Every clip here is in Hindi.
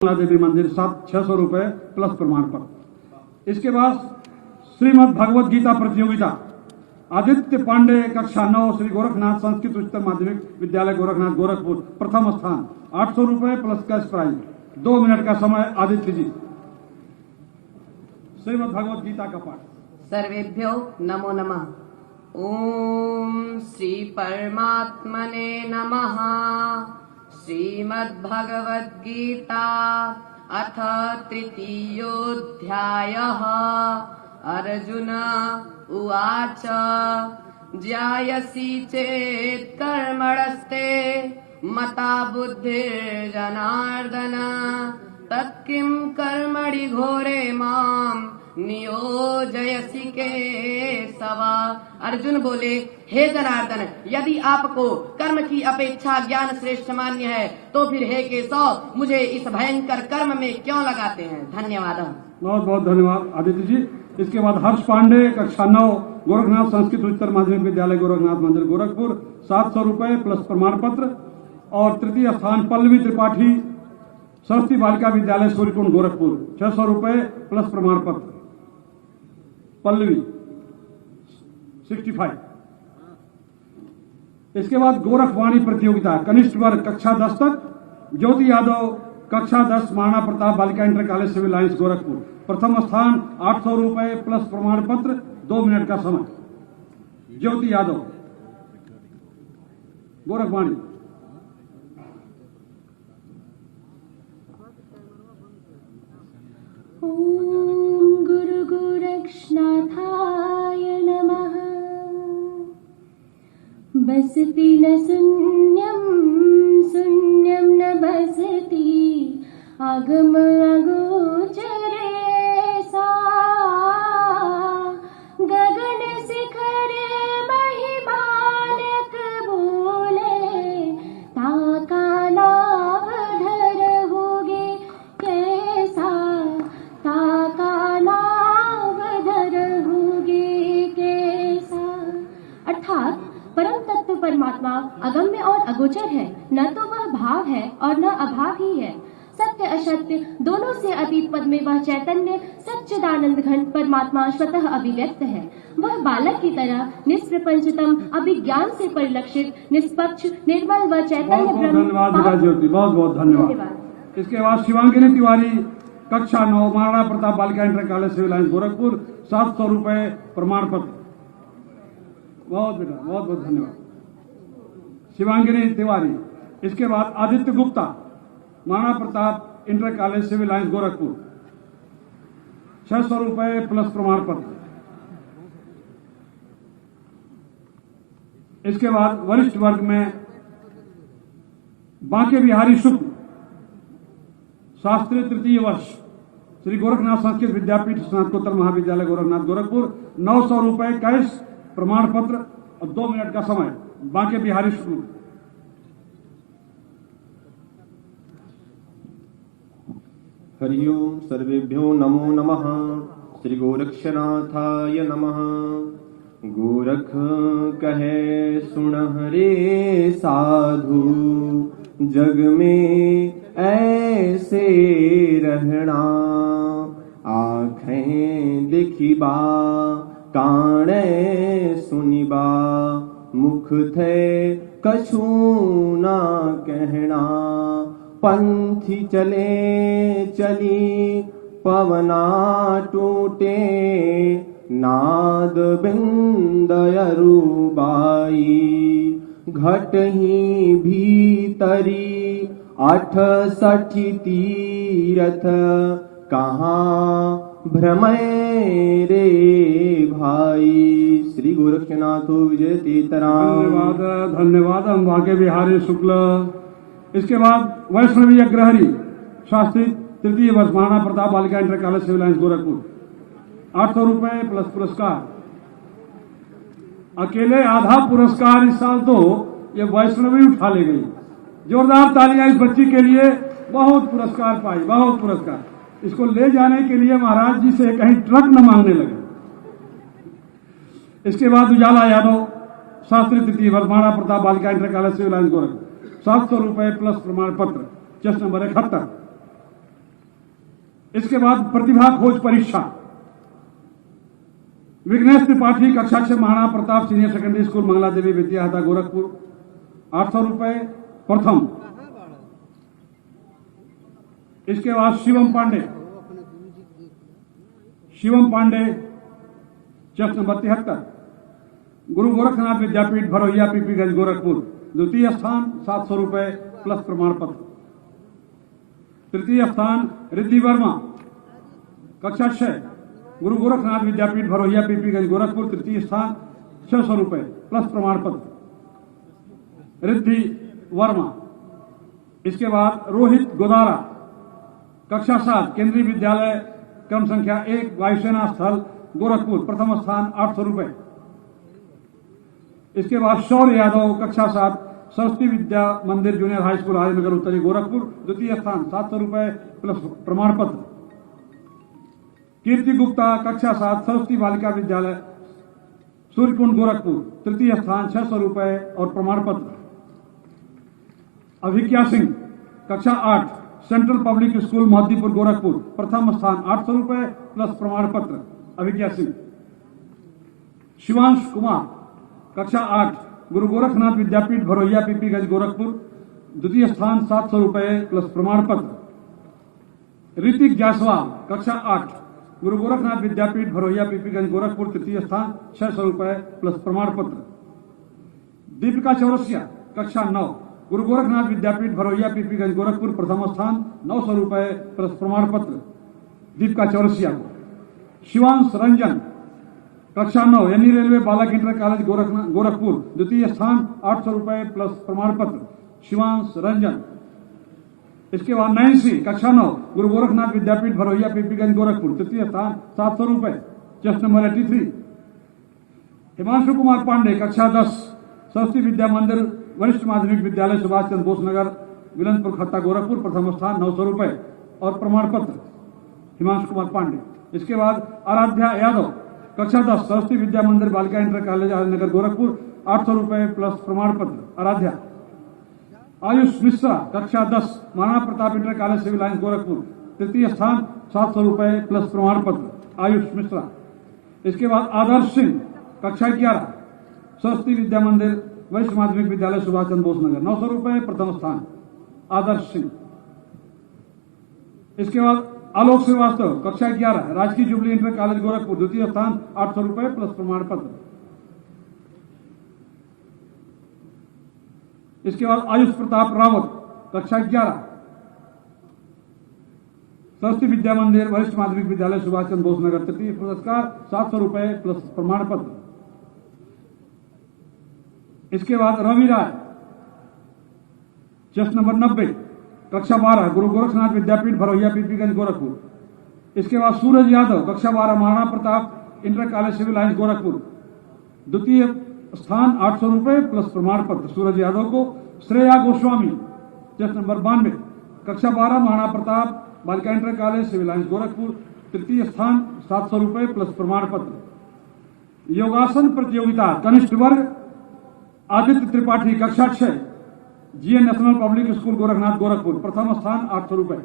देवी मंदिर 600 रुपए प्लस प्रमाण पत्र। इसके बाद श्रीमद् भगवत गीता प्रतियोगिता आदित्य पांडे कक्षा 9 श्री गोरखनाथ संस्कृत उच्चतर माध्यमिक विद्यालय गोरखनाथ गोरखपुर प्रथम स्थान 800 रुपए प्लस कैश प्राइज। 2 मिनट का समय आदित्य जी। श्रीमद् भगवत गीता का पाठ। सर्वेभ्यो नमो नमः। ओम श्री परमात्मने नमः। श्रीमद्भगवद्गीता अथ तृतीयोऽध्यायः। अर्जुन उवाच ज्यायसि चेत् कर्मणस्ते मता बुद्धिर्जनार्दन तत्किं कर्मणि घोरे माम् नियोजयसि केशव। अर्जुन बोले, हे जनार्दन, यदि आपको कर्म की अपेक्षा ज्ञान श्रेष्ठ मान्य है तो फिर हे केशव मुझे इस भयंकर कर्म में क्यों लगाते हैं। धन्यवाद। बहुत बहुत धन्यवाद आदित्य जी। इसके बाद हर्ष पांडे कक्षा 9 गोरखनाथ संस्कृत उच्चतर माध्यमिक विद्यालय गोरखनाथ मंदिर गोरखपुर 700 रुपए प्लस प्रमाण पत्र। और तृतीय स्थान पल्लवी त्रिपाठी सरस्वती बालिका विद्यालय सूर्यकुंड गोरखपुर 600 रुपए प्लस प्रमाण पत्र। पल्लवी 65। इसके बाद गोरखवाणी प्रतियोगिता कनिष्ठ वर्ग कक्षा 10 तक ज्योति यादव कक्षा 10 महाराणा प्रताप बालिका inter college civil lines Gorakhpur प्रथम स्थान 800 रुपए प्लस प्रमाण पत्र। 2 मिनट का समय। ज्योति यादव गोरखवाणी। ओम गुरु गोरक्षनाथाय नमः। बसति न शून्यं शून्यं न बसति आगम अगोचरे सा। गगन शिखर महिमानक बोले ताका नाम धर होगे कैसा। ताका नाम धर होगे कैसा। अर्थात परम तत्व परमात्मा अगम्य और अगोचर है, न तो वह भाव है और न अभाव ही है। सत्य असत्य दोनों से अतीत पद में वह चैतन्य सच्चिदानंद घन परमात्मा स्वतः अभिव्यक्त है। वह बालक की तरह निष्प्रपंचतम अभिज्ञान से परिलक्षित निष्पक्ष निर्मल व चैतन्य ब्रह्म। धन्यवाद ज्योति, बहुत बहुत धन्यवाद। इसके बाद शिवांगिनी तिवारी कक्षा 9 महाराणा प्रताप बालिका inter college civil lines Gorakhpur 700 रुपए प्रमाण पत्र। बहुत बेटा बहुत बहुत धन्यवाद शिवांगिनी तिवारी। इसके बाद Aditya Gupta Maharana Pratap inter college civil lines Gorakhpur 600 रुपए प्लस प्रमाण पत्र। इसके बाद वरिष्ठ वर्ग में बांके बिहारी शुक्ल शास्त्री तृतीय वर्ष श्री गोरखनाथ संस्कृत विद्यापीठ स्नातकोत्तर महाविद्यालय गोरखनाथ गोरखपुर 900 रुपए कैश प्रमाण पत्र और 2 मिनट का समय। बांके बिहारी शुक्ल। हरि ओम सर्वेभ्यो नमो नमः। श्री गोरक्षनाथाय नमः। गोरख कहे सुन रे साधु जग में ऐसे रहना। आँखें दिखिबा काने सुनिबा मुख थे कछु ना कहना। पंथी चले चली पवना टूटे नाद बिंदयरुबाई। घट ही भीतरी 68 तीरथ कहाँ भ्रमय रे भाई। श्री गोरक्षनाथ विजय तीतराम। धन्यवाद धन्यवाद हम बांके बिहारी शुक्ल। इसके बाद वैष्णवी अग्रहरी शास्त्री तृतीय वर्ष महाराणा प्रताप बालिका inter college civil lines Gorakhpur 800 रुपए प्लस पुरस्कार। अकेले आधा पुरस्कार इस साल तो ये वैष्णवी उठा ले गई। जोरदार तालियां इस बच्ची के लिए। बहुत पुरस्कार पाई, बहुत पुरस्कार। इसको ले जाने के लिए महाराज जी से कहीं ट्रक न मांगने लगे। इसके बाद उजाला यादव शास्त्री तृतीय वर्ष महाराणा प्रताप बालिका inter college civil lines Gorakhpur 700 रुपए प्लस प्रमाण पत्र। Chest number 71। इसके बाद प्रतिभा खोज परीक्षा, विघ्नेश त्रिपाठी कक्षा 6 Maharana Pratap senior secondary school Mangala Devi विद्याहता गोरखपुर 800 रुपए प्रथम। इसके बाद शिवम पांडे चेस्ट नंबर 73 गुरु गोरखनाथ विद्यापीठ भरोहिया पीपीगंज गोरखपुर द्वितीय स्थान 700 रुपए प्लस प्रमाण पत्र। तृतीय स्थान रिद्धि वर्मा कक्षा 6 गुरु गोरखनाथ विद्यापीठ भरोहिया पीपीगंज गोरखपुर तृतीय स्थान 600 रुपए प्लस प्रमाण पत्र रिद्धि वर्मा। इसके बाद रोहित गोदारा कक्षा 7 केंद्रीय विद्यालय क्रम संख्या 1 वायुसेना स्थल गोरखपुर प्रथम स्थान 800 रुपए। इसके बाद शौर्य यादव कक्षा 7 सरस्वती विद्या मंदिर जूनियर हाई स्कूल आदिनगर उत्तरी गोरखपुर द्वितीय स्थान 700 रुपए प्लस प्रमाण पत्र। कीर्ति गुप्ता कक्षा 7 सरस्वती बालिका विद्यालय सूर्यकुंड गोरखपुर तृतीय स्थान 600 रुपए और प्रमाण पत्र। अभिज्ञा सिंह कक्षा 8 central public school Mohaddipur Gorakhpur प्रथम स्थान 800 रुपए प्लस प्रमाण पत्र अभिज्ञा सिंह। शिवांश कुमार कक्षा 8 गुरु गोरखनाथ विद्यापीठ भरोहिया पीपीगंज गोरखपुर द्वितीय स्थान 700 रुपए प्लस प्रमाण पत्र। ऋतिक जायसवाल कक्षा 8 गुरु गोरखनाथ विद्यापीठ भरोहिया पीपीगंज गोरखपुर तृतीय स्थान 600 रुपए प्लस प्रमाण पत्र। दीपिका चौरसिया कक्षा 9 गुरु गोरखनाथ विद्यापीठ भरोहिया पीपीगंज गोरखपुर प्रथम स्थान 900 रुपए प्लस प्रमाण पत्र दीपिका चौरसिया को। शिवांश रंजन कक्षा 9 यानी रेलवे बालक इंटर कॉलेज गोरखपुर द्वितीय स्थान 800 रुपए प्लस प्रमाण पत्र शिवांश रंजन। इसके बाद नैन्सी कक्षा 9 गुरु गोरखनाथ विद्यापीठ भरोहिया पीपीगंज गोरखपुर तृतीय स्थान 700 रुपए चेस्ट नंबर 83। हिमांशु कुमार पांडे कक्षा 10 सरस्वती विद्या मंदिर वरिष्ठ माध्यमिक विद्यालय सुभाष चंद्र बोस नगर विलंदपुर खत्ता गोरखपुर प्रथम स्थान 900 रुपए और प्रमाण पत्र हिमांशु कुमार पांडे। इसके बाद आराध्या यादव कक्षा 10 सरस्वती विद्या मंदिर बालिका इंटर कॉलेज आदिनगर गोरखपुर 800 रुपए प्लस प्रमाण पत्र आराध्या। आयुष मिश्रा कक्षा 10 Maharana Pratap inter college civil lines Gorakhpur तृतीय स्थान 700 रुपए प्लस प्रमाण पत्र आयुष मिश्रा। इसके बाद आदर्श सिंह कक्षा 11 सरस्वती विद्या मंदिर वरिष्ठ माध्यमिक विद्यालय सुभाष चंद्र बोस नगर 900 रुपए प्रथम स्थान आदर्श सिंह। इसके बाद आलोक श्रीवास्तव कक्षा 11 राजकीय जुबली इंटर कॉलेज गोरखपुर द्वितीय स्थान 800 रुपए प्लस प्रमाण पत्र। इसके बाद आयुष प्रताप रावत कक्षा 11 सरस्वती विद्या मंदिर वरिष्ठ माध्यमिक विद्यालय सुभाष चंद्र बोस नगर तृतीय पुरस्कार 700 रुपए प्लस प्रमाण पत्र। इसके बाद रवि राय चेस्ट नंबर 90 कक्षा 12 गुरु गोरखनाथ विद्यापीठ भरोहिया पीपीगंज गोरखपुर। इसके बाद सूरज यादव कक्षा 12 Maharana Pratap inter college civil lines Gorakhpur द्वितीय स्थान 800 रुपए प्लस प्रमाण पत्र सूरज यादव को। श्रेया गोस्वामी चेस्ट नंबर 92 कक्षा 12 महाराणा प्रताप बालिका inter college civil lines Gorakhpur तृतीय स्थान 700 रुपए प्लस प्रमाण पत्र। योगासन प्रतियोगिता कनिष्ठ वर्ग आदित्य त्रिपाठी कक्षा 6 GN national public school Gorakhnath Gorakhpur प्रथम स्थान 800 रुपए।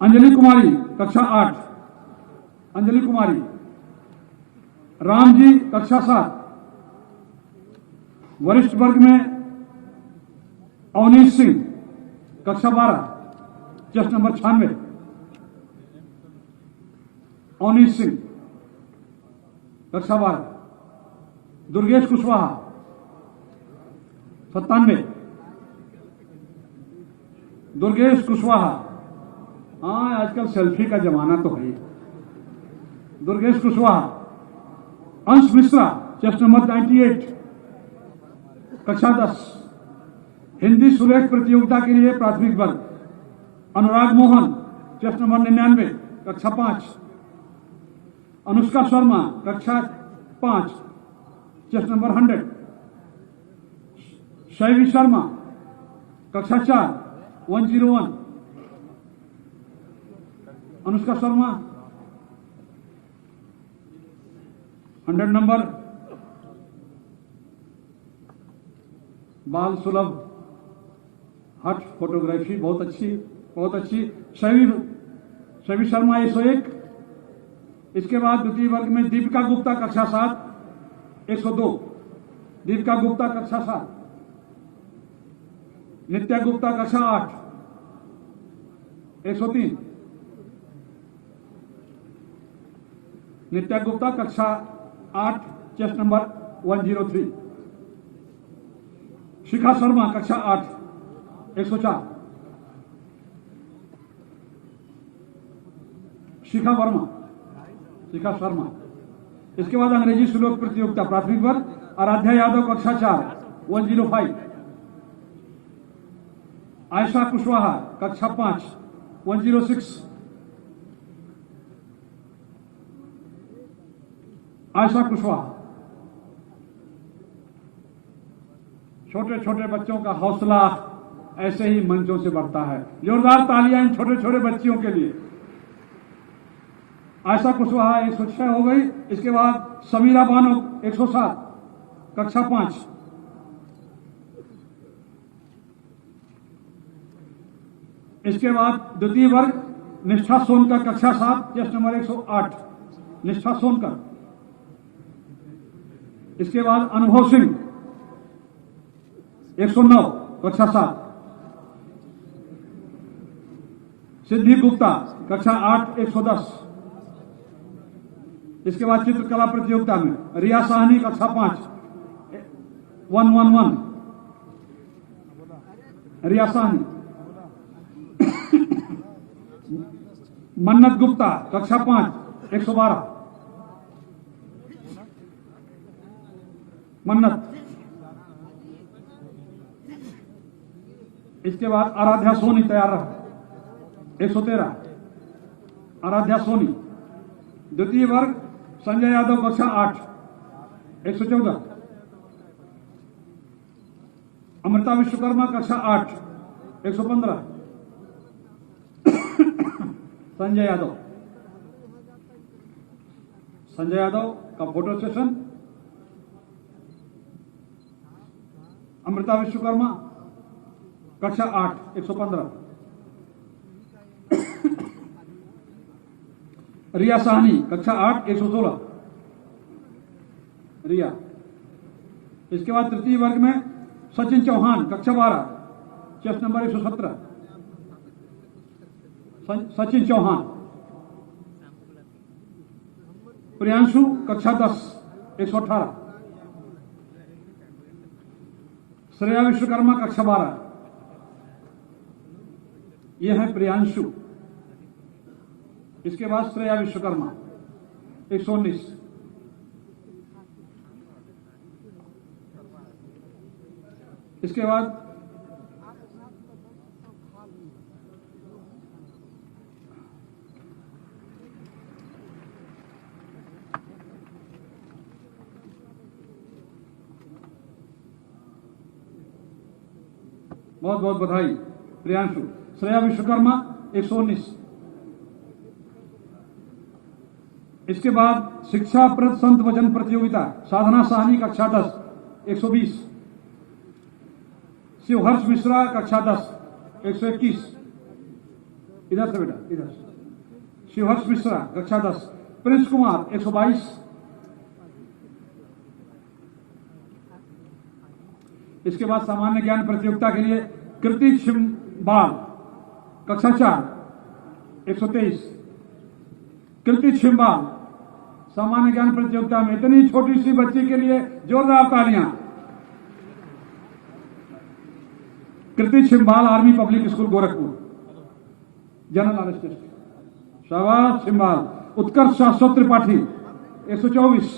अंजलि कुमारी कक्षा 8 अंजलि कुमारी। रामजी कक्षा 7 वरिष्ठ वर्ग में अवनीश सिंह कक्षा 12 चेस्ट नंबर 96 अवनीश सिंह कक्षा 12। दुर्गेश कुशवाहा 97 दुर्गेश कुशवाहा। हाँ आजकल सेल्फी का जमाना तो है। दुर्गेश कुशवाहा। अंश मिश्रा चेस्ट नंबर 98 कक्षा 10 हिंदी सुलेख प्रतियोगिता के लिए प्राथमिक वर्ग। अनुराग मोहन चेस्ट नंबर 99 कक्षा 5। अनुष्का शर्मा कक्षा 5 चेस्ट नंबर 100। शैवी शर्मा कक्षा 4 101। अनुष्का शर्मा 100 नंबर। बाल सुलभ हट फोटोग्राफी बहुत अच्छी, बहुत अच्छी। शवि शर्मा 101। इसके बाद द्वितीय वर्ग में दीपिका गुप्ता कक्षा 7 102। दीपिका गुप्ता कक्षा 7। नित्या गुप्ता कक्षा 8 103। नित्या गुप्ता कक्षा 8 चेस्ट नंबर 103। शिखा शर्मा कक्षा 8 104। शिखा शर्मा। इसके बाद अंग्रेजी श्लोक प्रतियोगिता प्राथमिक वर्ग आराध्या यादव कक्षा 4 105। आयशा कुशवाहा कक्षा 5 106। आयशा कुशवाहा। छोटे छोटे बच्चों का हौसला ऐसे ही मंचों से बढ़ता है। जोरदार तालियां इन छोटे छोटे बच्चियों के लिए। आयशा कुशवाहा 106 हो गई। इसके बाद समीरा बानो 107 कक्षा 5। इसके बाद द्वितीय वर्ग निष्ठा सोनकर कक्षा 7 टेस्ट नंबर 108। निष्ठा सोनकर। इसके बाद अनुभव सिंह 109 कक्षा 7। सिद्धि गुप्ता कक्षा 8 110। इसके बाद चित्रकला प्रतियोगिता में रिया साहनी कक्षा 5 111। रिया साहनी। मन्नत गुप्ता कक्षा 5 112। मन्नत। इसके बाद आराध्या सोनी तैयार रहा 113। आराध्या सोनी। द्वितीय वर्ग संजय यादव कक्षा 8 114। अमृता विश्वकर्मा कक्षा 8 115। संजय यादव का फोटो सेशन। अमृता विश्वकर्मा कक्षा 8 115। रिया साहनी कक्षा 8 116। रिया। इसके बाद तृतीय वर्ग में सचिन चौहान कक्षा 12 चेस्ट नंबर 117। सचिन चौहान। प्रियांशु कक्षा 10 118। श्रेया विश्वकर्मा कक्षा 12। यह है प्रियांशु। इसके बाद श्रेया विश्वकर्मा 119। इसके बाद बहुत बहुत बधाई प्रियांशु। श्रेया विश्वकर्मा 119। इसके बाद शिक्षाप्रद संत वचन प्रतियोगिता साधना साहनी कक्षा 10 120। शिवहर्ष मिश्रा कक्षा 10 121। इधर से बेटा इधर। शिवहर्ष मिश्रा कक्षा 10। प्रिंस कुमार 122। इसके बाद सामान्य ज्ञान प्रतियोगिता के लिए कृति छिम्बाल कक्षा 4 123। कृति छिम्बाल सामान्य ज्ञान प्रतियोगिता में इतनी छोटी सी बच्ची के लिए जोरदार तालियां। Kriti Chhimbal army public school Gorakhpur general arrest. शाबाश Chhimbal. Utkarsh Shashwat Tripathi 124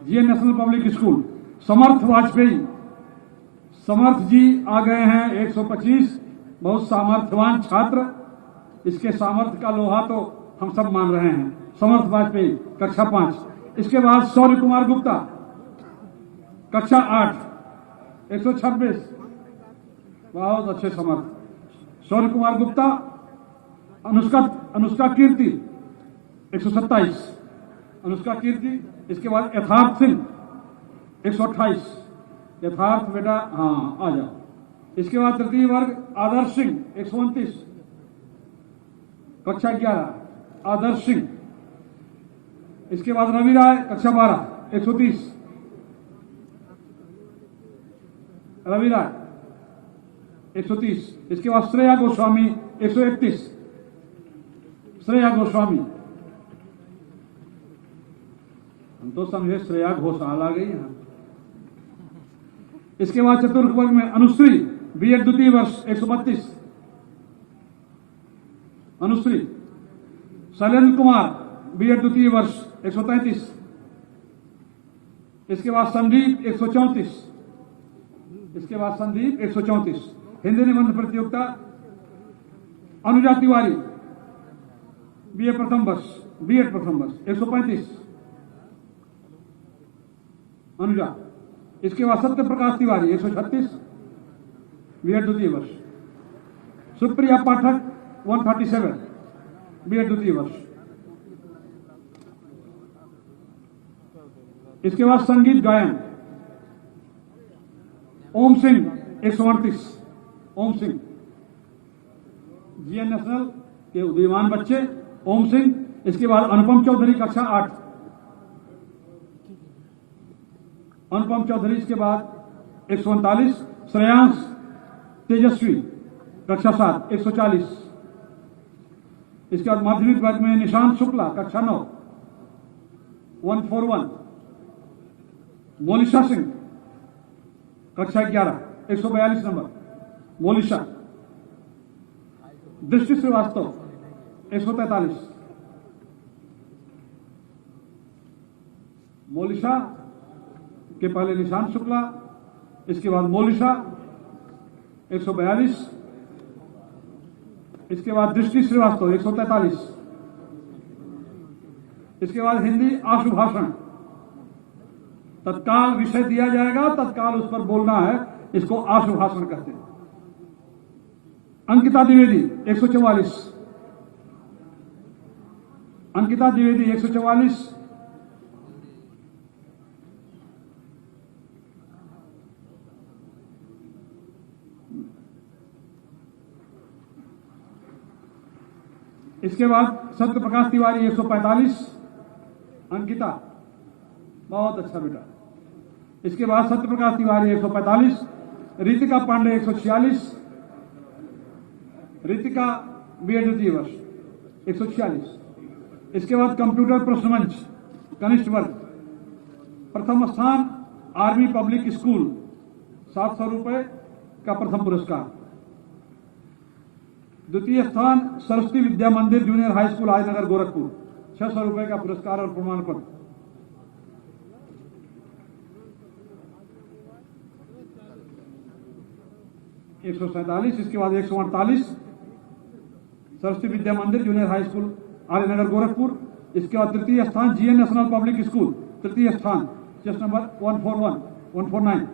GN national public school. Samarth Vajpayee. Samarth ji आ गए हैं 125। बहुत सामर्थ्यवान छात्र। इसके सामर्थ्य का लोहा तो हम सब मान रहे हैं। समर्थ वाजपेयी कक्षा 5। इसके बाद शौर्य कुमार गुप्ता कक्षा 8 126। बहुत अच्छे समर्थ। शौर्य कुमार गुप्ता। अनुष्का कीर्ति 127। अनुष्का कीर्ति। इसके बाद यथार्थ सिंह 128। यथार्थ बेटा, हाँ आ जाओ। इसके बाद तृतीय वर्ग आदर्श सिंह 129, कक्षा 11 आदर्श सिंह। इसके बाद रवि राय कक्षा 12 130, रवि राय 130। इसके बाद श्रेया गोस्वामी 131, श्रेया गोस्वामी। हम तो समझे श्रेया घोषाल आ गई है। इसके बाद चतुर्थ वर्ग में अनुश्री बीएड द्वितीय वर्ष 132, अनुश्री। शैलेंद्र कुमार बीएड द्वितीय वर्ष 133। इसके बाद संदीप 134, इसके बाद संदीप 134। हिंदी निबंध प्रतियोगिता अनुजा तिवारी बीएड प्रथम वर्ष 135, अनुजा। इसके बाद सत्य प्रकाश तिवारी 136, बीएड द्वितीय वर्ष। सुप्रिया पाठक 137, बीएड द्वितीय वर्ष। इसके बाद संगीत गायन ओम सिंह 138, ओम सिंह। जीएन नेशनल के उदीयमान बच्चे ओम सिंह। इसके बाद अनुपम चौधरी कक्षा 8, अनुपम चौधरी। इसके बाद 139 श्रेयांश तेजस्वी कक्षा 7 140। इसके बाद माध्यमिक वर्ग में निशांत शुक्ला कक्षा 9 141, मोलिशा सिंह कक्षा 11 142 नंबर, मोलिशा। दृष्टि श्रीवास्तव 143, मोलिशा के पहले निशांत शुक्ला, इसके बाद मोलिशा 142, इसके बाद दृष्टि श्रीवास्तव 143। इसके बाद हिंदी आशुभाषण, तत्काल विषय दिया जाएगा, तत्काल उस पर बोलना है, इसको आशुभाषण कहते हैं। अंकिता द्विवेदी 144, अंकिता द्विवेदी 144। इसके बाद सत्य प्रकाश तिवारी 145, अंकिता बहुत अच्छा बेटा। इसके बाद सत्य प्रकाश तिवारी 145, रितिका पांडे 146, रितिका बीएड द्वितीय वर्ष 146। इसके बाद कंप्यूटर प्रश्न मंच कनिष्ठ वर्ग, प्रथम स्थान आर्मी पब्लिक स्कूल 700 रुपए का प्रथम पुरस्कार। द्वितीय स्थान सरस्वती विद्या मंदिर जूनियर हाई स्कूल आजनगर गोरखपुर 600 रुपए का पुरस्कार और प्रमाण पत्र। एक 147। इसके बाद 148 सरस्वती विद्या मंदिर junior high school Arya Nagar Gorakhpur. इसके बाद तृतीय स्थान जीएन नेशनल पब्लिक स्कूल, तृतीय स्थान चेस्ट नंबर 149।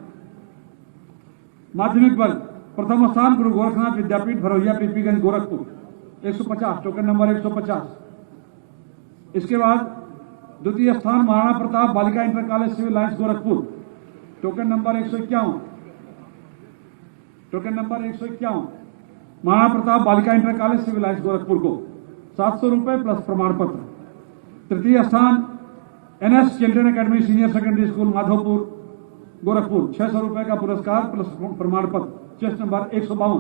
माध्यमिक वर्ग प्रथम स्थान गुरु गोरखनाथ विद्यापीठ भरोहिया पीपीगंज गोरखपुर 150, टोकन नंबर 150। इसके बाद द्वितीय स्थान महाराणा प्रताप बालिका inter college civil lines Gorakhpur, token number 151, token number 151 Maharana Pratap बालिका inter college civil lines Gorakhpur को 700 रुपए प्लस प्रमाण पत्र। तृतीय स्थान NS children academy senior secondary school Madhopur Gorakhpur 600 रुपए का पुरस्कार प्लस प्रमाण पत्र, चेस्ट नंबर 152।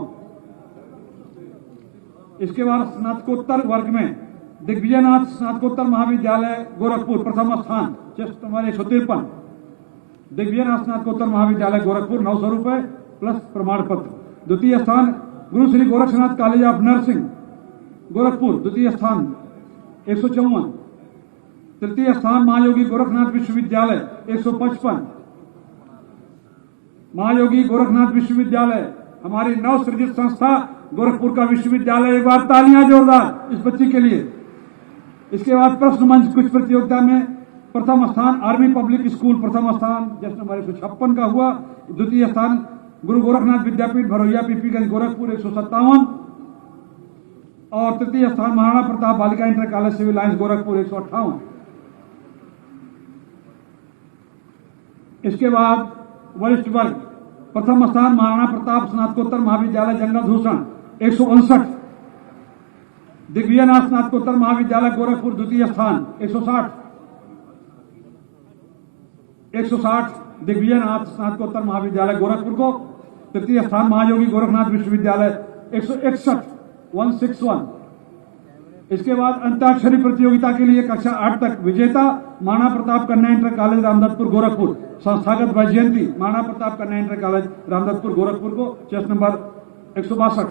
इसके बाद स्नातकोत्तर वर्ग में दिग्विजयनाथ स्नातकोत्तर महाविद्यालय गोरखपुर प्रथम स्थान, चेस्ट नंबर 153। दिग्विजयनाथ स्नातकोत्तर महाविद्यालय गोरखपुर 900 रुपए प्लस प्रमाण पत्र। द्वितीय स्थान Guru Shri Gorakshnath college of nursing Gorakhpur, द्वितीय स्थान 154। तृतीय स्थान महायोगी गोरखनाथ विश्वविद्यालय 155। महायोगी गोरखनाथ विश्वविद्यालय हमारी नवसृजित संस्था गोरखपुर का विश्वविद्यालय, एक बार तालियां जोरदार इस बच्ची के लिए। इसके बाद प्रश्न मंच कुछ प्रतियोगिता में प्रथम स्थान आर्मी पब्लिक स्कूल, प्रथम स्थान जस्ट नंबर 156 का हुआ। द्वितीय स्थान गुरु गोरखनाथ विद्यापीठ भरोहिया पीपीगंज गोरखपुर 157 और तृतीय स्थान महाराणा प्रताप बालिका inter college civil lines Gorakhpur 158। इसके बाद वरिष्ठ वर्ग प्रथम स्थान महाराणा प्रताप स्नातकोत्तर महाविद्यालय जंगल भूषण 159। दिग्विजयनाथ स्नातकोत्तर महाविद्यालय गोरखपुर द्वितीय स्थान 160। दिग्विजयनाथ स्नातकोत्तर महाविद्यालय गोरखपुर को तृतीय स्थान महायोगी गोरखनाथ विश्वविद्यालय 161। इसके बाद अंताक्षरी प्रतियोगिता के लिए कक्षा 8 तक विजेता महाराणा प्रताप कन्या इंटर कॉलेज रामदत्तपुर गोरखपुर, संस्थागत वैजयंती महाराणा प्रताप कन्या इंटर कॉलेज रामदत्तपुर गोरखपुर को चेस नंबर 162।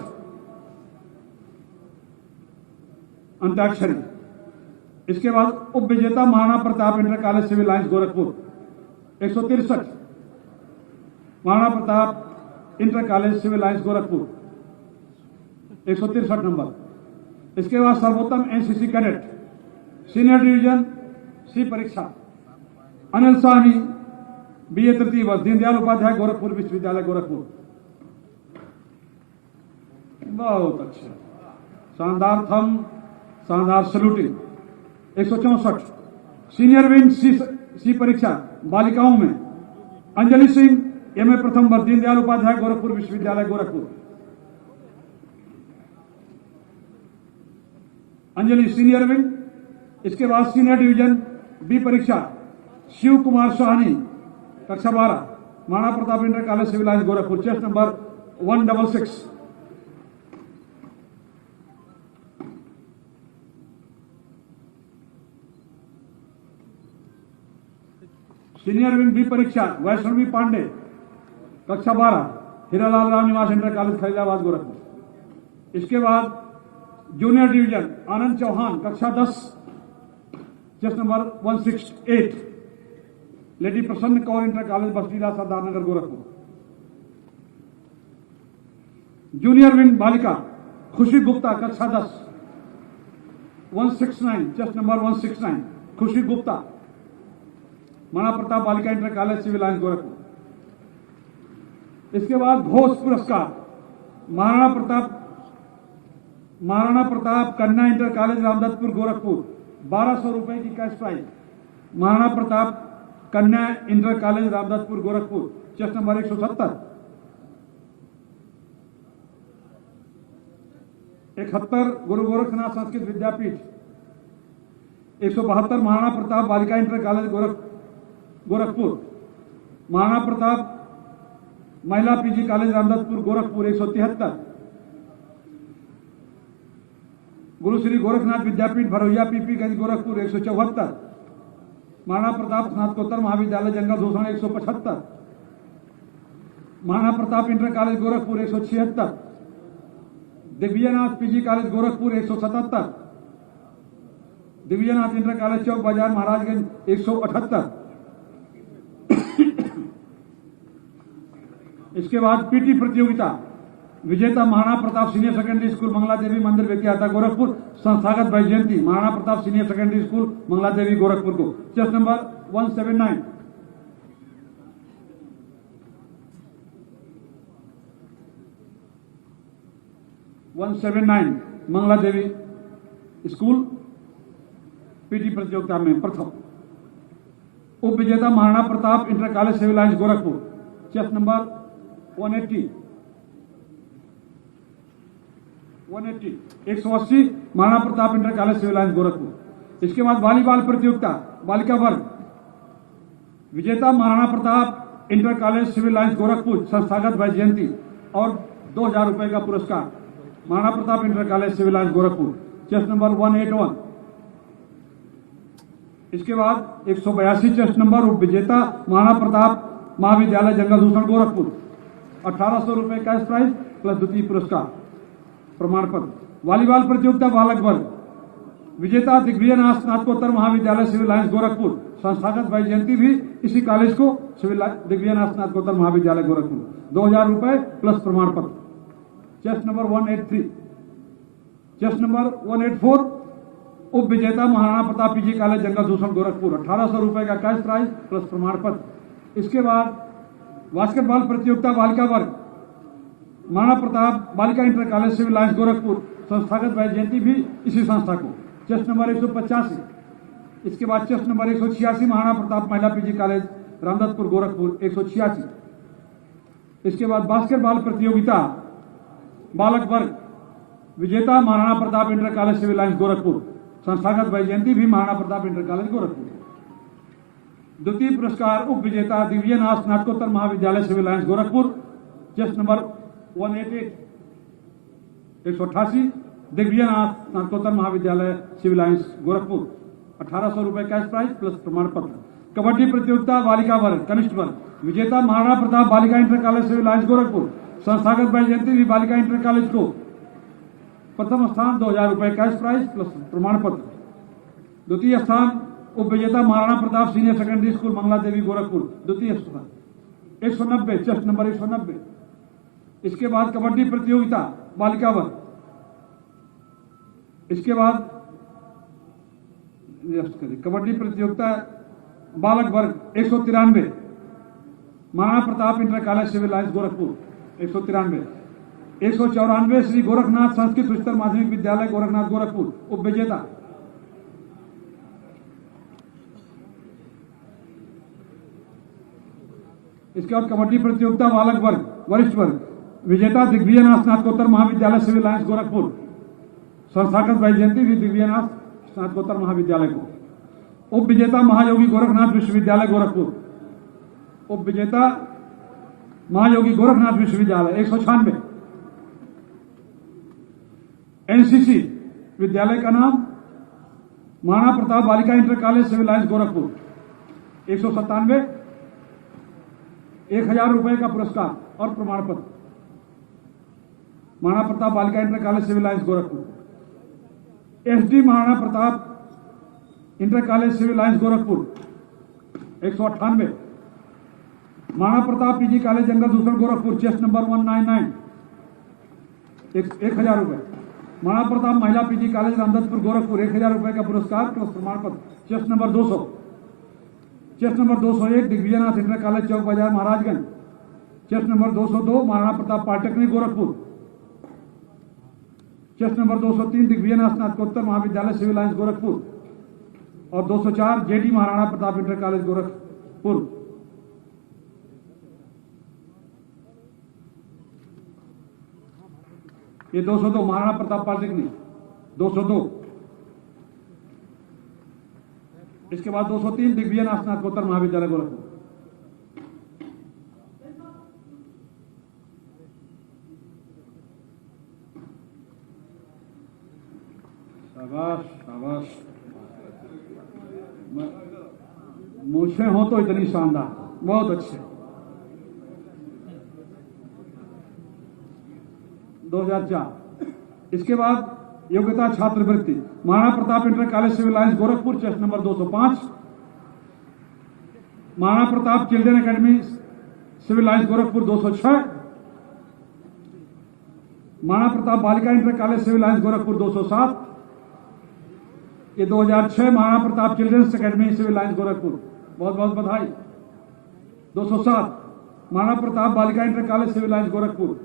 अंताक्षरी। इसके बाद उप विजेता Maharana Pratap inter college civil lines Gorakhpur 163। Maharana Pratap inter college civil lines Gorakhpur 163 number. इसके बाद सर्वोत्तम NCC cadet senior division C परीक्षा अनिल साहनी बीए तृतीय वर्ष, दीनदयाल उपाध्याय गोरखपुर विश्वविद्यालय गोरखपुर। बहुत अच्छा, शानदार थम, शानदार सैल्यूटिंग। 164 सीनियर विंग सी परीक्षा बालिकाओं में अंजलि सिंह एमए प्रथम वर्ष, दीनदयाल उपाध्याय गोरखपुर विश्वविद्यालय गोरखपुर। Anjali senior wing. इसके बाद सीनियर डिवीजन बी परीक्षा शिव कुमार साहनी कक्षा 12, Maharana Pratap inter college civil lines Gorakhpur, chest number 166। Senior wing B परीक्षा वैष्णवी पांडे कक्षा 12, हीरालाल राम निवास इंटर कॉलेज फैजाबाद गोरखपुर। इसके बाद जूनियर डिवीजन आनंद चौहान कक्षा 10, chest number 168, lady Prasanna Kaur inter college Bastila Sardarnagar Gorakhpur. Junior wing बालिका खुशी गुप्ता कक्षा 10, 169, चेस नंबर 169, खुशी गुप्ता, महाराणा प्रताप बालिका inter college civil lines Gorakhpur. इसके बाद घोष पुरस्कार महाराणा प्रताप कन्या इंटर कॉलेज रामदत्तपुर गोरखपुर 1200 रुपए की cash prize, Maharana Pratap Kanya inter college Ramdattpur Gorakhpur, chest number 170। 71 गुरु गोरखनाथ संस्कृत विद्यापीठ 172 महाराणा प्रताप बालिका इंटर कॉलेज गोरखपुर, महाराणा प्रताप महिला पीजी कॉलेज रामदत्तपुर गोरखपुर 173, गुरु श्री गोरखनाथ विद्यापीठ भरोइया पीपीगंज गोरखपुर 174, महाराणा प्रताप स्नातकोत्तर महाविद्यालय Jangal Bhushan 175, Maharana Pratap inter college Gorakhpur 176, Digvijaynath PG college Gorakhpur 177, Digvijaynath inter college Chowk Bazar Maharajganj 178। इसके बाद पीटी प्रतियोगिता विजेता Maharana Pratap senior secondary school Mangala Devi Mandir Betiahata Gorakhpur, संस्थागत वैजयंती Maharana Pratap senior secondary school Mangala Devi Gorakhpur को, chest number 179। Mangala Devi school PT प्रतियोगिता में प्रथम। उप विजेता Maharana Pratap inter college civil lines Gorakhpur, chest number 180। 180 Maharana Pratap inter college civil lines Gorakhpur. इसके बाद वॉलीबॉल प्रतियोगिता बालिका वर्ग विजेता Maharana Pratap inter college civil lines Gorakhpur, संस्थागत वैजयंती और 2000 रुपए का पुरस्कार, Maharana Pratap inter college civil lines Gorakhpur, chest number 181। इसके बाद 182 चेस नंबर उप विजेता महाराणा प्रताप महाविद्यालय जंगल भूषण गोरखपुर, 1800 रुपए कैश प्राइज प्लस द्वितीय पुरस्कार प्रमाण पत्र। वॉलीबॉल प्रतियोगिता बालक वर्ग विजेता दिग्विजयनाथ स्नातकोत्तर महाविद्यालय सिविल लाइंस गोरखपुर, संस्थागत वैजयंती भी इसी कॉलेज को सिविल दिग्विजयनाथ स्नातकोत्तर महाविद्यालय गोरखपुर, 2000 रुपए प्लस प्रमाण पत्र। Chest number 183। चेस नंबर 184 उप विजेता महाराणा प्रताप पीजी कॉलेज जंगल भूषण गोरखपुर, 1800 रुपए का कैश प्राइज प्लस प्रमाण पत्र। इसके बाद बास्केटबॉल प्रतियोगिता बालिका वर्ग महाराणा प्रताप बालिका inter college civil lines Gorakhpur, संस्थागत वैजयंती भी इसी संस्था को, चेस नंबर 185। इसके बाद चेस नंबर 186 महाराणा प्रताप महिला पीजी कॉलेज रामदत्तपुर गोरखपुर 186। इसके बाद बास्केटबॉल प्रतियोगिता बालक वर्ग विजेता Maharana Pratap inter college civil lines Gorakhpur, संस्थागत वैजयंती भी महाराणा प्रताप इंटर कॉलेज गोरखपुर। द्वितीय पुरस्कार उप विजेता दिव्यनाथ स्नातकोत्तर महाविद्यालय civil lines Gorakhpur, chest number 188 Divyanath स्नातकोत्तर महाविद्यालय सिविल लाइंस गोरखपुर, 1800 रुपए कैश प्राइज प्लस प्रमाण पत्र। कबड्डी प्रतियोगिता बालिका वर्ग कनिष्ठ वर्ग विजेता महाराणा प्रताप बालिका inter college civil lines Gorakhpur, संस्थागत वैजयंती भी बालिका इंटर कॉलेज को प्रथम स्थान 2000 रुपए कैश प्राइज प्लस प्रमाण पत्र। द्वितीय स्थान उप विजेता Maharana Pratap senior secondary school Mangala Devi Gorakhpur, द्वितीय स्थान 190 चेस्ट नंबर 190। इसके बाद कबड्डी प्रतियोगिता बालिका वर्ग, इसके बाद कबड्डी प्रतियोगिता बालक वर्ग 193 Maharana Pratap inter college civil lines Gorakhpur 193। 194 Shri Gorakhnath Sanskrit उच्चतर माध्यमिक विद्यालय गोरखनाथ गोरखपुर उप विजेता। इसके बाद कबड्डी प्रतियोगिता बालक वर्ग वरिष्ठ वर्ग विजेता दिग्विजयनाथ स्नातकोत्तर महाविद्यालय सिविल लाइंस गोरखपुर, संस्थागत वैजयंती भी दिग्विजयनाथ स्नातकोत्तर महाविद्यालय को। उप विजेता महायोगी गोरखनाथ विश्वविद्यालय गोरखपुर, उप विजेता महायोगी गोरखनाथ विश्वविद्यालय 196। एनसीसी विद्यालय का नाम महाराणा प्रताप बालिका inter college civil lines Gorakhpur 197, 1000 रुपए का पुरस्कार और प्रमाण पत्र। महाराणा प्रताप बालिका inter college civil lines Gorakhpur. SD Maharana Pratap inter college civil lines Gorakhpur 198। Maharana Pratap PG college Jangal दूसरा गोरखपुर, चेस्ट नंबर 199 1000 रुपए। महाराणा प्रताप महिला पीजी कॉलेज रामदत्तपुर गोरखपुर 1000 रुपए का पुरस्कार प्लस प्रमाण पत्र, chest number 200। Chest number 201 Digvijaynath inter college Chowk Bazar Maharajganj, chest number 202 Maharana Pratap polytechnic Gorakhpur, chest number 203 Digvijaynath स्नातकोत्तर महाविद्यालय सिविल लाइंस गोरखपुर और 204 JD Maharana Pratap inter college Gorakhpur. ये 202 महाराणा प्रताप पॉलिटेक्निक 202। इसके बाद 203 दिग्विजयनाथ स्नातकोत्तर महाविद्यालय गोरखपुर। शाबाश शाबाश, मूछें हो तो इतनी शानदार, बहुत अच्छे। 2004। इसके बाद योग्यता छात्रवृत्ति Maharana Pratap inter college civil lines Gorakhpur, chest number 205। Maharana Pratap children academy civil lines Gorakhpur 206। Maharana Pratap बालिका inter college civil lines Gorakhpur 207। ये 2006 Maharana Pratap children's academy civil lines Gorakhpur, बहुत बहुत बधाई। 207 महाराणा प्रताप बालिका inter college civil lines Gorakhpur.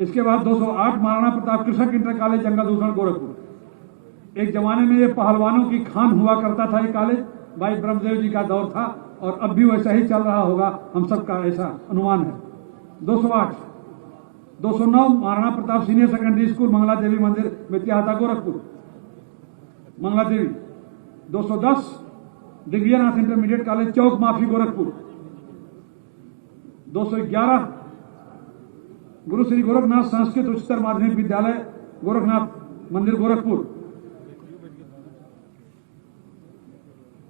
इसके बाद 208 महाराणा प्रताप कृषक इंटर कॉलेज जंगल दूसरा गोरखपुर। एक जमाने में ये पहलवानों की खान हुआ करता था ये कॉलेज, भाई ब्रह्मदेव जी का दौर था और अब भी वैसा ही चल रहा होगा, हम सबका ऐसा अनुमान है। 208 209 Maharana Pratap senior secondary school Mangala Devi Mandir मित्याहता गोरखपुर मंगला देवी। 210 दिव्यनाथ इंटरमीडिएट कॉलेज चौक माफी गोरखपुर। 211 गुरु श्री गोरखनाथ संस्कृत उच्चतर माध्यमिक विद्यालय गोरखनाथ मंदिर गोरखपुर,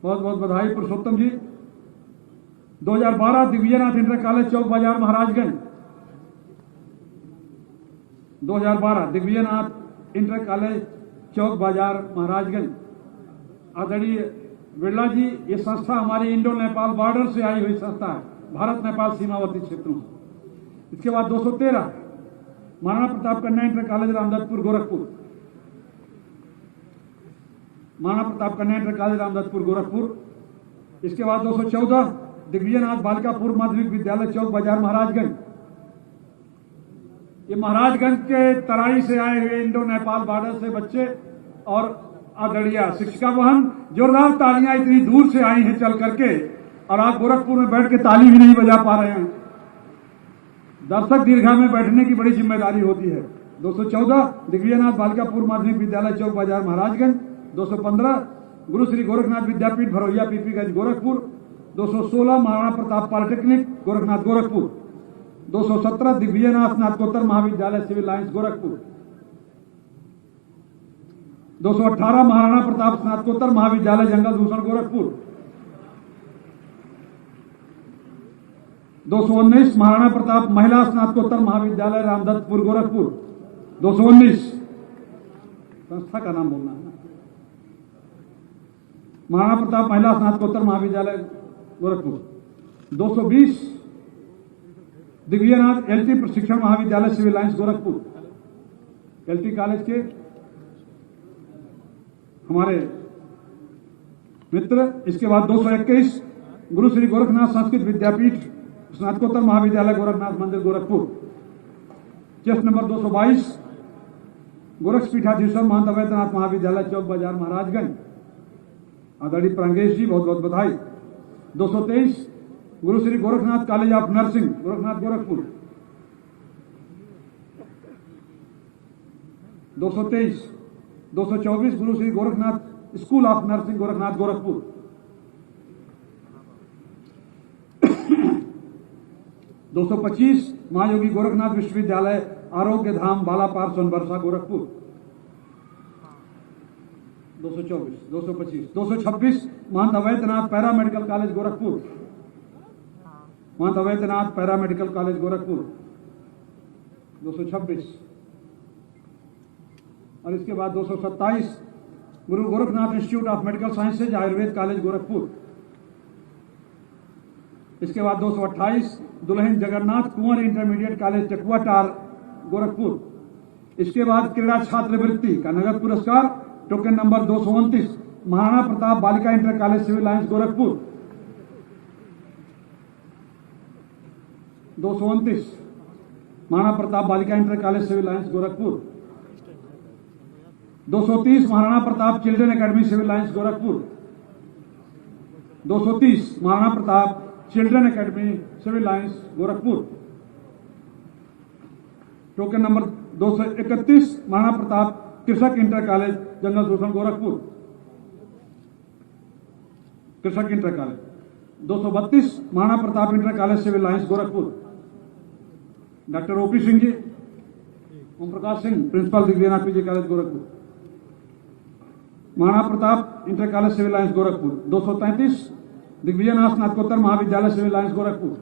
बहुत बहुत बधाई पुरुषोत्तम जी। 2012 Divyanath inter college Chowk Bazar Maharajganj. 2012 Digvijaynath inter college Chowk Bazar Maharajganj. आदरणीय बिरला जी, ये संस्था हमारी इंडो नेपाल बॉर्डर से आई हुई संस्था है, भारत नेपाल सीमावर्ती क्षेत्रों से। इसके बाद 213 Maharana Pratap Kanya inter college Ramdattpur Gorakhpur. Maharana Pratap Kanya inter college Ramdattpur Gorakhpur. इसके बाद 214 दिग्विजयनाथ बालिका पूर्व माध्यमिक विद्यालय चौक बाजार महाराजगंज। ये महाराजगंज के तराई से आए हुए इंडो नेपाल बॉर्डर से बच्चे और आदरणीय शिक्षिका बहन, जोरदार तालियां, इतनी दूर से आई हैं चल करके और आप गोरखपुर में बैठ के ताली भी नहीं बजा पा रहे हैं। दर्शक दीर्घा में बैठने की बड़ी जिम्मेदारी होती है। 214 दिग्विजयनाथ बालिका पूर्व माध्यमिक विद्यालय चौक बाजार महाराजगंज। 215 गुरु श्री गोरखनाथ विद्यापीठ भरोहिया पीपीगंज गोरखपुर। 216 महाराणा प्रताप पॉलिटेक्निक गोरखनाथ गोरखपुर। 217 दिग्विजयनाथ स्नातकोत्तर महाविद्यालय सिविल लाइंस गोरखपुर। 218 महाराणा प्रताप स्नातकोत्तर महाविद्यालय जंगल भूषण गोरखपुर। 219 महाराणा प्रताप महिला स्नातकोत्तर महाविद्यालय रामदत्तपुर गोरखपुर। 219 संस्था का नाम बोलना है। महाराणा प्रताप महिला स्नातकोत्तर महाविद्यालय गोरखपुर। 220 दिग्विजयनाथ एलटी प्रशिक्षण महाविद्यालय civil lines Gorakhpur. LT college के हमारे मित्र। इसके बाद 221 गुरु श्री गोरखनाथ संस्कृत विद्यापीठ स्नातकोत्तर महाविद्यालय गोरखनाथ मंदिर गोरखपुर। चेस्ट नंबर 222 गोरखपीठाधीश्वर महंत अवैधनाथ महाविद्यालय चौक बाजार महाराजगंज। आदरणीय प्रांगेश जी बहुत बहुत बधाई। 223 गुरु Shri Gorakhnath college of nursing Gorakhnath Gorakhpur. 223 224 Guru Shri Gorakhnath school of nursing Gorakhnath Gorakhpur. 225 महायोगी गोरखनाथ विश्वविद्यालय आरोग्य धाम बालापार सोनबरसा गोरखपुर। 224 225 226 महंत अवैधनाथ पैरामेडिकल कॉलेज गोरखपुर। महंत अवैधनाथ पैरामेडिकल कॉलेज गोरखपुर 226। और इसके बाद 227 गुरु Gorakhnath institute of medical sciences Ayurveda college Gorakhpur. इसके बाद 228 दुल्हन जगन्नाथ कुंवर इंटरमीडिएट कॉलेज चकुआटार गोरखपुर। इसके बाद क्रीड़ा छात्रवृत्ति का नगद पुरस्कार टोकन नंबर 229 महाराणा प्रताप बालिका inter college civil lines Gorakhpur. 229 Maharana Pratap बालिका inter college civil lines Gorakhpur. 230 Maharana Pratap children academy civil lines Gorakhpur. 230 Maharana Pratap children academy civil lines Gorakhpur. Token number 231 Maharana Pratap Krishak inter college Jangal Bhushan Gorakhpur. Krishak inter college. 232 Maharana Pratap inter college civil lines Gorakhpur. Doctor OP Singh ji, Om Prakash Singh principal Digvijaynath PG college Gorakhpur. Maharana Pratap inter college civil lines Gorakhpur. 233 Digvijaynath स्नातकोत्तर महाविद्यालय civil lines Gorakhpur.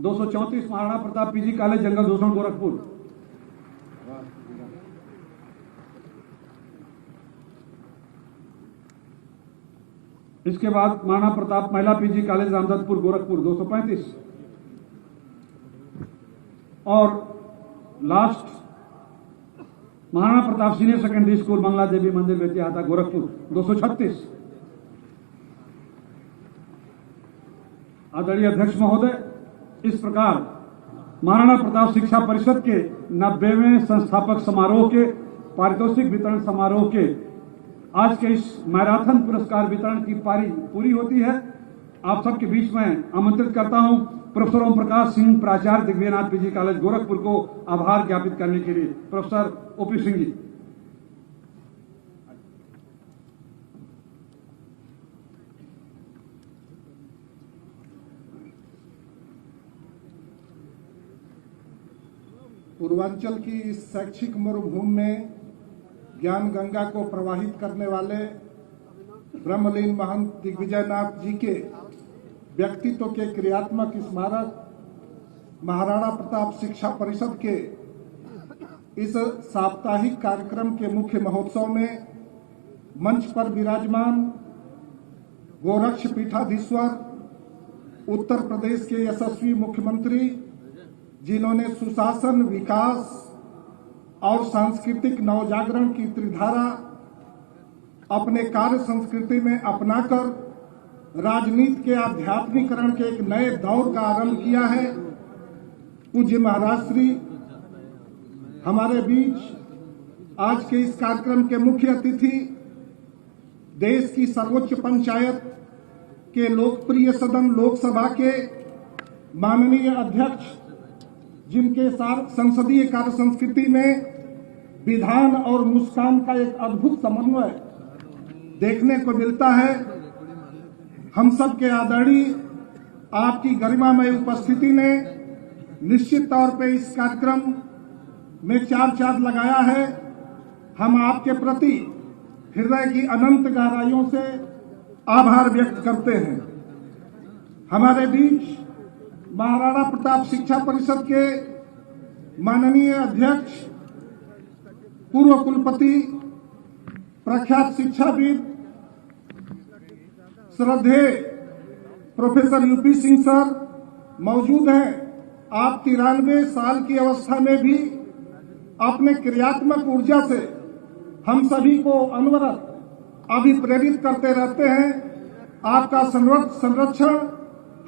234 Maharana Pratap PG college Jangal Bhushan Gorakhpur. इसके बाद महाराणा प्रताप महिला पीजी कॉलेज रामदत्तपुर गोरखपुर 235। और last Maharana Pratap senior secondary school Mangala Devi Mandir Betiahata Gorakhpur 236। आदरणीय अध्यक्ष महोदय, इस प्रकार महाराणा प्रताप शिक्षा परिषद के 90वें संस्थापक समारोह के पारितोषिक वितरण समारोह के आज के इस मैराथन पुरस्कार वितरण की पारी पूरी होती है। आप सबके बीच में आमंत्रित करता हूं प्रोफेसर ओम प्रकाश सिंह, प्राचार्य दिग्विजयनाथ पीजी कॉलेज गोरखपुर को आभार ज्ञापित करने के लिए। प्रोफेसर ओपी सिंह जी। पूर्वांचल की इस शैक्षिक मरुभूमि में ज्ञान गंगा को प्रवाहित करने वाले ब्रह्मलीन महंत दिग्विजयनाथ जी के व्यक्तित्व के क्रियात्मक स्मारक महाराणा प्रताप शिक्षा परिषद के इस साप्ताहिक कार्यक्रम के मुख्य महोत्सव में मंच पर विराजमान गोरक्ष पीठाधीश्वर उत्तर प्रदेश के यशस्वी मुख्यमंत्री, जिन्होंने सुशासन, विकास और सांस्कृतिक नवजागरण की त्रिधारा अपने कार्य संस्कृति में अपनाकर राजनीति के आध्यात्मिकरण के एक नए दौर का आरंभ किया है। पूज्य महाराज श्री हमारे बीच आज के इस कार्यक्रम के मुख्य अतिथि, देश की सर्वोच्च पंचायत के लोकप्रिय सदन लोकसभा के माननीय अध्यक्ष, जिनके संसदीय कार्य संस्कृति में विधान और मुस्कान का एक अद्भुत समन्वय देखने को मिलता है, हम सब के आदरणीय आपकी गरिमामय उपस्थिति ने निश्चित तौर पे इस कार्यक्रम में चार चांद लगाया है। हम आपके प्रति हृदय की अनंत गहराइयों से आभार व्यक्त करते हैं। हमारे बीच महाराणा प्रताप शिक्षा परिषद के माननीय अध्यक्ष, पूर्व कुलपति, प्रख्यात शिक्षाविद, श्रद्धेय प्रोफेसर यूपी सिंह सर मौजूद हैं। आप 93 साल की अवस्था में भी अपने क्रियात्मक ऊर्जा से हम सभी को अनवरत अभिप्रेरित करते रहते हैं। आपका संरक्षण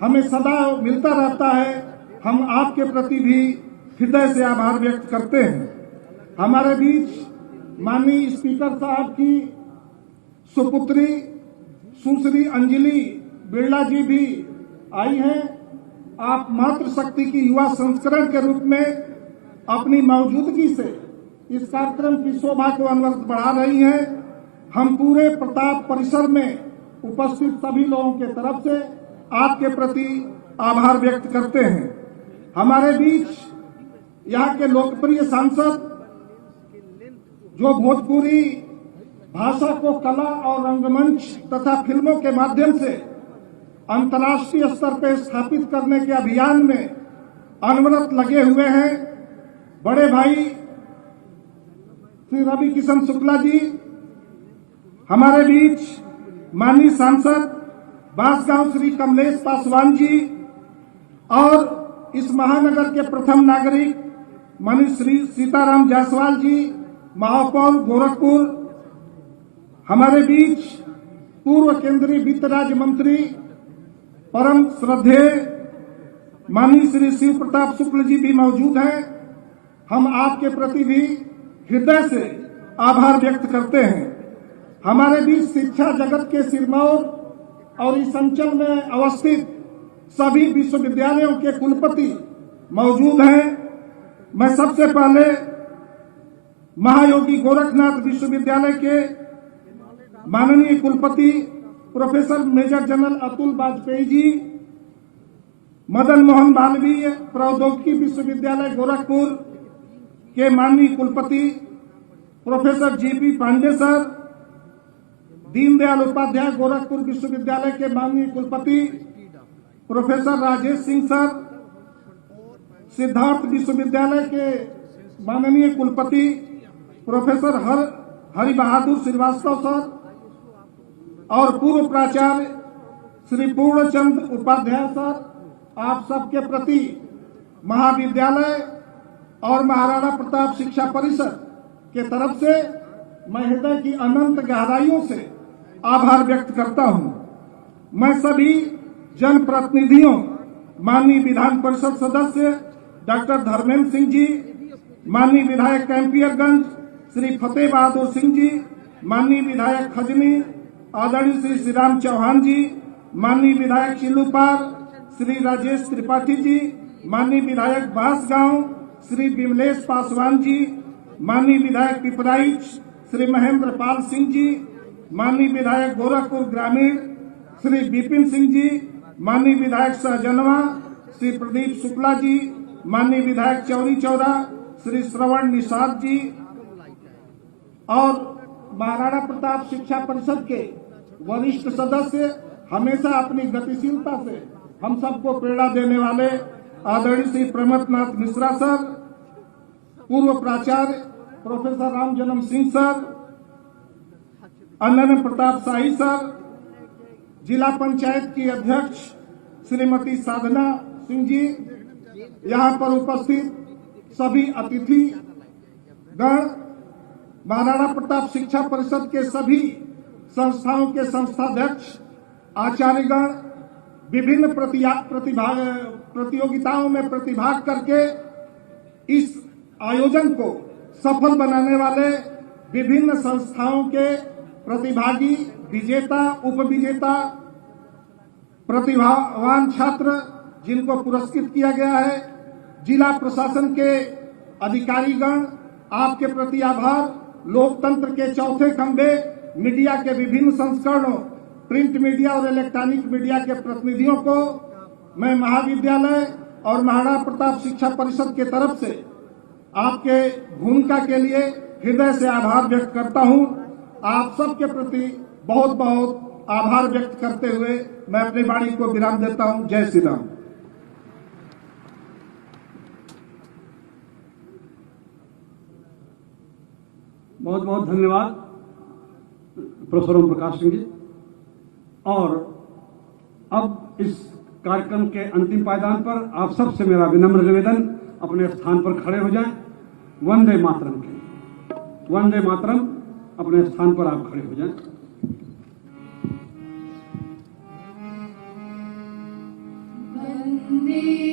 हमें सदा मिलता रहता है। हम आपके प्रति भी हृदय से आभार व्यक्त करते हैं। हमारे बीच माननीय स्पीकर साहब की सुपुत्री सुश्री अंजलि बिरला जी भी आई हैं। आप मातृशक्ति की युवा संस्करण के रूप में अपनी मौजूदगी से इस कार्यक्रम की शोभा को अनवरत बढ़ा रही हैं। हम पूरे प्रताप परिसर में उपस्थित सभी लोगों के तरफ से आपके प्रति आभार व्यक्त करते हैं। हमारे बीच यहाँ के लोकप्रिय सांसद, जो भोजपुरी भाषा को कला और रंगमंच तथा फिल्मों के माध्यम से अंतर्राष्ट्रीय स्तर पर स्थापित करने के अभियान में अनवरत लगे हुए हैं, बड़े भाई श्री रवि किशन शुक्ला जी। हमारे बीच माननीय सांसद बांसगांव श्री कमलेश पासवान जी और इस महानगर के प्रथम नागरिक माननीय श्री सीताराम जायसवाल जी, महापौर गोरखपुर। हमारे बीच पूर्व केंद्रीय वित्त राज्य मंत्री परम श्रद्धेय माननीय श्री शिव प्रताप शुक्ल जी भी मौजूद हैं। हम आपके प्रति भी हृदय से आभार व्यक्त करते हैं। हमारे बीच शिक्षा जगत के सिरमौर और इस अंचल में अवस्थित सभी विश्वविद्यालयों के कुलपति मौजूद हैं। मैं सबसे पहले महायोगी गोरखनाथ विश्वविद्यालय के माननीय कुलपति professor major general Atul Vajpayee ji, Madan Mohan Malaviya प्रौद्योगिकी विश्वविद्यालय गोरखपुर के माननीय कुलपति professor GP Pandey sir, Deendayal Upadhyay Gorakhpur विश्वविद्यालय के माननीय कुलपति प्रोफेसर राजेश सिंह सर, सिद्धार्थ विश्वविद्यालय के माननीय कुलपति प्रोफेसर हरि बहादुर श्रीवास्तव सर और पूर्व प्राचार्य श्री पूर्णचंद उपाध्याय सर, आप सबके प्रति महाविद्यालय और महाराणा प्रताप शिक्षा परिषद के तरफ से मैं हृदय की अनंत गहराइयों से आभार व्यक्त करता हूं। मैं सभी जनप्रतिनिधियों, माननीय विधान परिषद सदस्य डॉक्टर धर्मेंद्र सिंह जी, माननीय विधायक कैंपियरगंज श्री फतेह बहादुर सिंह जी, माननीय विधायक खजनी आदरणीय श्री श्रीराम चौहान जी, माननीय विधायक चिल्लूपार श्री राजेश त्रिपाठी जी, माननीय विधायक बांसगांव श्री विमलेश पासवान जी, माननीय विधायक पिपराइच श्री महेंद्र पाल सिंह जी, माननीय विधायक गोरखपुर ग्रामीण श्री विपिन सिंह जी, माननीय विधायक सहजनवा श्री प्रदीप शुक्ला जी, माननीय विधायक चौरी चौरा श्री श्रवण निषाद जी और महाराणा प्रताप शिक्षा परिषद के वरिष्ठ सदस्य, हमेशा अपनी गतिशीलता से हम सबको प्रेरणा देने वाले आदरणीय श्री प्रमथनाथ मिश्रा सर, पूर्व प्राचार्य प्रोफेसर राम जन्म सिंह सर, अनन्य प्रताप शाही सर, जिला पंचायत की अध्यक्ष श्रीमती साधना सिंह जी, यहाँ पर उपस्थित सभी अतिथि गण, महाराणा प्रताप शिक्षा परिषद के सभी संस्थाओं के संस्थाध्यक्ष, आचार्यगण, विभिन्न प्रतियोगिताओं में प्रतिभाग करके इस आयोजन को सफल बनाने वाले विभिन्न संस्थाओं के प्रतिभागी, विजेता, उपविजेता, प्रतिभावान छात्र जिनको पुरस्कृत किया गया है। जिला प्रशासन के अधिकारीगण, आपके प्रति आभार। लोकतंत्र के चौथे खंभे मीडिया के विभिन्न संस्करणों, प्रिंट मीडिया और इलेक्ट्रॉनिक मीडिया के प्रतिनिधियों को मैं महाविद्यालय और महाराणा प्रताप शिक्षा परिषद के तरफ से आपके भूमिका के लिए हृदय से आभार व्यक्त करता हूं। आप सबके प्रति बहुत बहुत आभार व्यक्त करते हुए मैं अपनी वाणी को विराम देता हूं। जय श्री राम। बहुत बहुत धन्यवाद प्रोफेसर ओम प्रकाश सिंह जी। और अब इस कार्यक्रम के अंतिम पायदान पर आप सबसे मेरा विनम्र निवेदन, अपने स्थान पर खड़े हो जाएं। वंदे मातरम के वंदे मातरम, अपने स्थान पर आप खड़े हो जाएं। वंदे